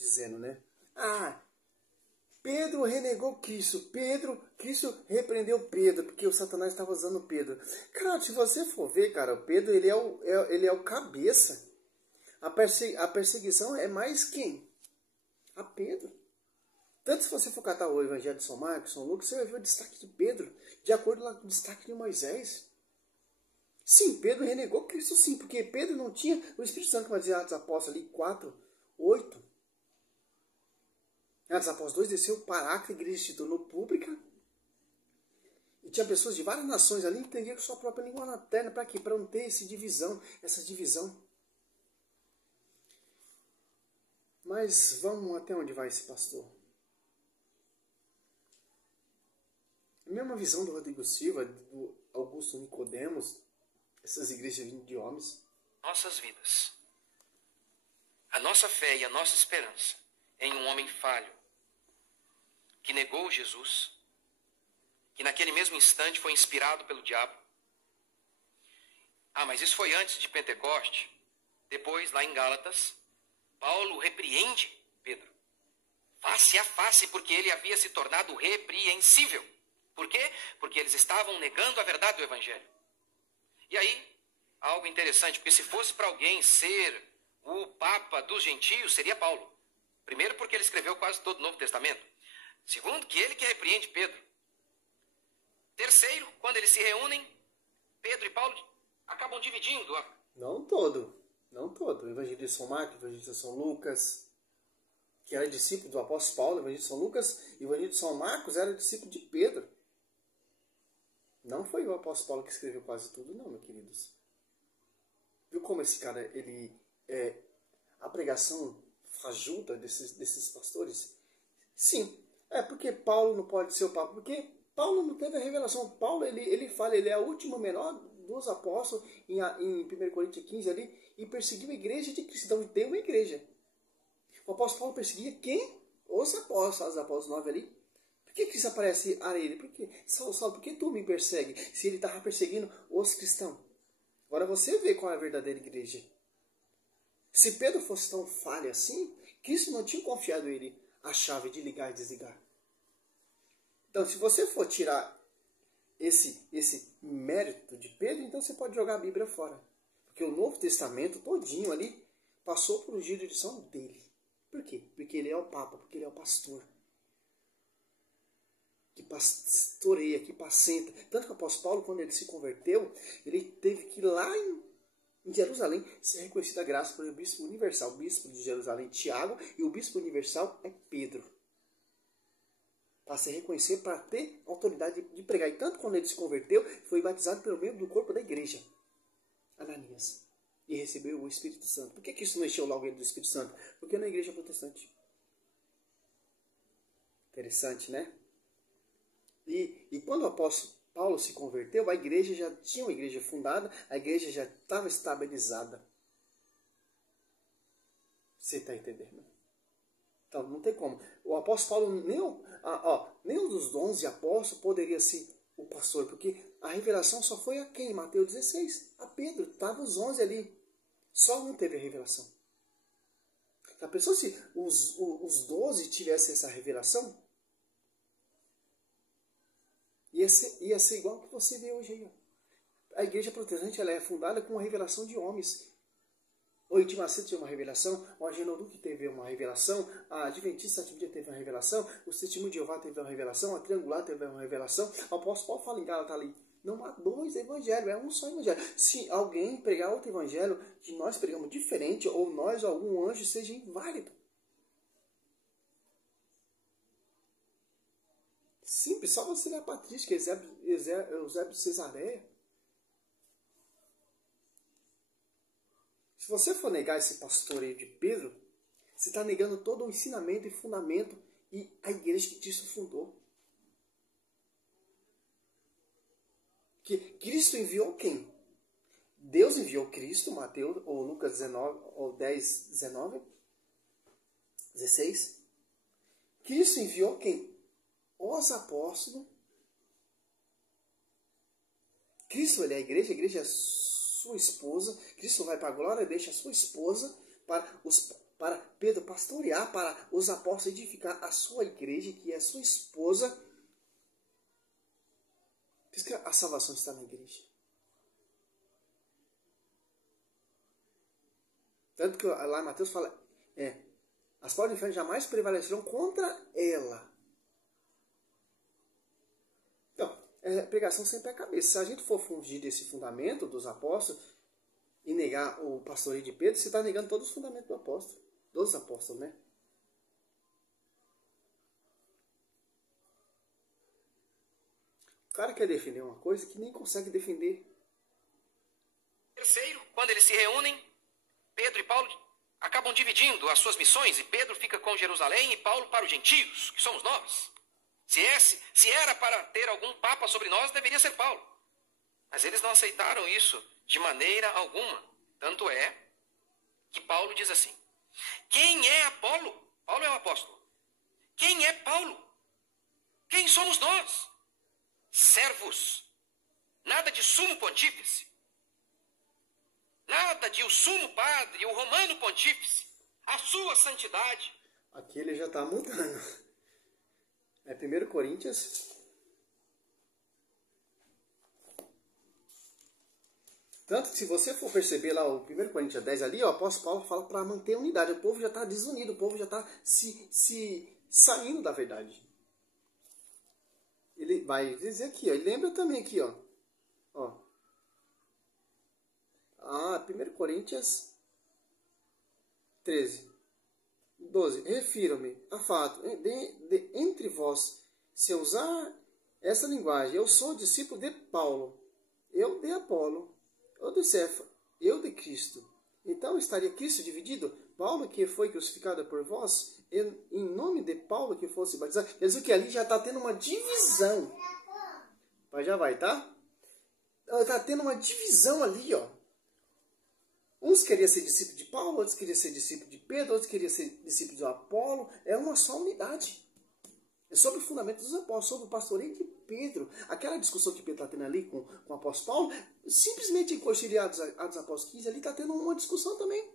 dizendo, né? Ah, Pedro renegou Cristo. Cristo repreendeu Pedro, porque o Satanás estava usando Pedro. Cara, se você for ver, cara, o Pedro, ele é o cabeça. A perseguição é mais quem? A Pedro. Tanto se você for catar o Evangelho de São Marcos, São Lucas, você vai ver o destaque de Pedro, de acordo com o destaque de Moisés. Sim, Pedro renegou Cristo, sim, porque Pedro não tinha o Espírito Santo, como dizia Atos Apóstolos ali, 4, 8. Atos Apóstolos 2 desceu o Paráclito, a igreja se tornou pública. E tinha pessoas de várias nações ali que entendiam com sua própria língua materna. Para quê? Para não ter essa divisão. Mas vamos até onde vai esse pastor? A mesma visão do Rodrigo Silva, do Augusto Nicodemos, essas igrejas vindo de homens. Nossas vidas. A nossa fé e a nossa esperança em um homem falho, que negou Jesus, que naquele mesmo instante foi inspirado pelo diabo. Ah, mas isso foi antes de Pentecoste. Depois, lá em Gálatas, Paulo repreende Pedro, face a face, porque ele havia se tornado repreensível. Por quê? Porque eles estavam negando a verdade do Evangelho. E aí, algo interessante, porque se fosse para alguém ser o Papa dos gentios, seria Paulo. Primeiro, porque ele escreveu quase todo o Novo Testamento. Segundo, que ele que repreende Pedro. Terceiro, quando eles se reúnem, Pedro e Paulo acabam dividindo. Não todo. O Evangelho de São Marcos, o Evangelho de São Lucas, que era discípulo do apóstolo Paulo, o Evangelho de São Lucas, e o Evangelho de São Marcos era discípulo de Pedro. Não foi o apóstolo Paulo que escreveu quase tudo, não, meus queridos. Viu como esse cara, a pregação fajuta desses pastores? Sim, porque Paulo não pode ser o Papa, porque Paulo não teve a revelação. Paulo, ele fala, ele é o último menor dos apóstolos, em 1 Coríntios 15 ali, e perseguiu a igreja de Cristo. Então tem uma igreja. O apóstolo Paulo perseguia quem? Os apóstolos 9 ali. Por que Cristo aparece a ele? Por que? Saulo, por que tu me persegue? Se ele estava perseguindo os cristãos. Agora você vê qual é a verdadeira igreja. Se Pedro fosse tão falho assim, Cristo não tinha confiado a ele a chave de ligar e desligar. Então, se você for tirar esse mérito de Pedro, então você pode jogar a Bíblia fora. Porque o Novo Testamento todinho ali passou por jurisdição dele. Por quê? Porque ele é o Papa, porque ele é o pastor. Que pastoreia, que apacenta. Tanto que o apóstolo Paulo, quando ele se converteu, ele teve que ir lá em Jerusalém ser reconhecido a graça por o bispo universal. O bispo de Jerusalém, Tiago, e o bispo universal é Pedro. Para se reconhecer, para ter autoridade de pregar. E tanto quando ele se converteu, foi batizado pelo membro do corpo da igreja, Ananias, e recebeu o Espírito Santo. Por que isso não encheu logo ele do Espírito Santo? Porque na igreja protestante. Interessante, né? E quando o apóstolo Paulo se converteu, a igreja já tinha uma igreja fundada, a igreja já estava estabilizada. Você está entendendo? Então, não tem como. O apóstolo Paulo, nem um dos 11 apóstolos poderia ser o pastor, porque a revelação só foi a quem? Mateus 16. A Pedro. Estavam os 11 ali. Só um teve a revelação. A pessoa, se os 12 tivessem essa revelação, ia ser igual ao que você vê hoje aí. A igreja protestante ela é fundada com uma revelação de homens. O Intimaceto teve uma revelação, o Agenoduque teve uma revelação, a Adventista Sétimo Dia teve uma revelação, o Testemunho de Jeová teve uma revelação, a Triangular teve uma revelação. O apóstolo Paulo fala em Gálatas ali, não há dois evangelhos, é um só evangelho. Se alguém pregar outro evangelho que nós pregamos diferente, ou nós ou algum anjo, seja inválido. Simples, só você ler a Patrística, Eusébio de Cesareia. Se você for negar esse pastoreio de Pedro, você está negando todo o ensinamento e fundamento e a igreja que Cristo fundou. Que Cristo enviou quem? Deus enviou Cristo, Mateus, ou Lucas 19, ou 10, 19, 16. Cristo enviou quem? Os apóstolos. Cristo ele é a igreja é sua esposa. Cristo vai para a glória e deixa a sua esposa para para Pedro pastorear, para os apóstolos edificar a sua igreja, que é a sua esposa. Por isso que a salvação está na igreja. Tanto que lá em Mateus fala, as portas do inferno jamais prevalecerão contra ela. Então, pregação sempre é a cabeça. Se a gente for fugir desse fundamento dos apóstolos e negar o pastoreio de Pedro, você está negando todos os fundamentos do apóstolo, dos apóstolos, né? O cara quer defender uma coisa que nem consegue defender. Terceiro, quando eles se reúnem, Pedro e Paulo acabam dividindo as suas missões e Pedro fica com Jerusalém e Paulo para os gentios, que somos nós. Se era para ter algum papa sobre nós, deveria ser Paulo. Mas eles não aceitaram isso de maneira alguma. Tanto é que Paulo diz assim: quem é Apolo? Paulo é o apóstolo. Quem é Paulo? Quem somos nós? Servos. Nada de sumo pontífice. Nada de o sumo padre, o romano pontífice. A sua santidade. Aqui ele já está mudando. É 1 Coríntios. Tanto que se você for perceber lá o 1 Coríntios 10 ali, o apóstolo Paulo fala para manter a unidade. O povo já está desunido, o povo já está se saindo da verdade. Ele vai dizer aqui, ó, e lembra também aqui, ó. 1 Coríntios 13, 12. Refiro-me a fato, entre vós, se eu usar essa linguagem, eu sou discípulo de Paulo, eu de Apolo, eu de Cefa, eu de Cristo. Então estaria Cristo dividido? Paulo que foi crucificado por vós, em nome de Paulo que fosse batizado. Quer dizer que ali já está tendo uma divisão. Mas já vai, tá? Está tendo uma divisão ali, ó. Uns queriam ser discípulo de Paulo, outros queriam ser discípulo de Pedro, outros queriam ser discípulo de Apolo. É uma só unidade. É sobre o fundamento dos apóstolos, sobre o pastoreio de Pedro. Aquela discussão que Pedro está tendo ali com o apóstolo Paulo, simplesmente em Concílio Atos Apóstolos 15, ali está tendo uma discussão também.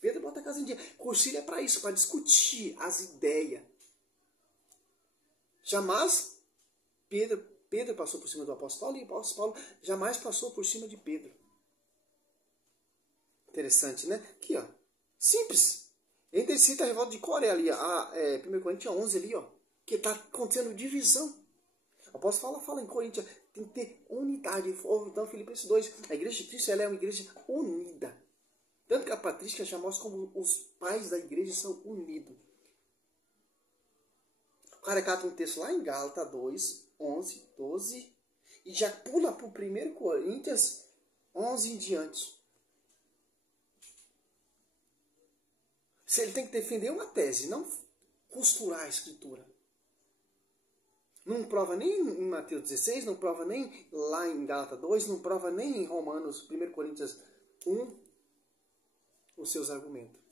Pedro bota a casa em dia. Concílio é para isso, para discutir as ideias. Jamais Pedro passou por cima do apóstolo Paulo e o apóstolo Paulo jamais passou por cima de Pedro. Interessante, né? Aqui, ó. Simples. Entre cita a revolta de Coré ali, 1 Coríntios 11 ali, ó. Que está acontecendo divisão. O apóstolo fala em Coríntios, tem que ter unidade. Então, Filipenses 2, a igreja de Cristo ela é uma igreja unida. Tanto que a patrística chamou como os pais da igreja são unidos. O cara cata um texto lá em Gálatas 2, 11, 12, e já pula para o 1 Coríntios 11 em diante. Ele tem que defender uma tese, não costurar a escritura. Não prova nem em Mateus 16, não prova nem lá em Gálatas 2, não prova nem em Romanos, 1 Coríntios 1, os seus argumentos.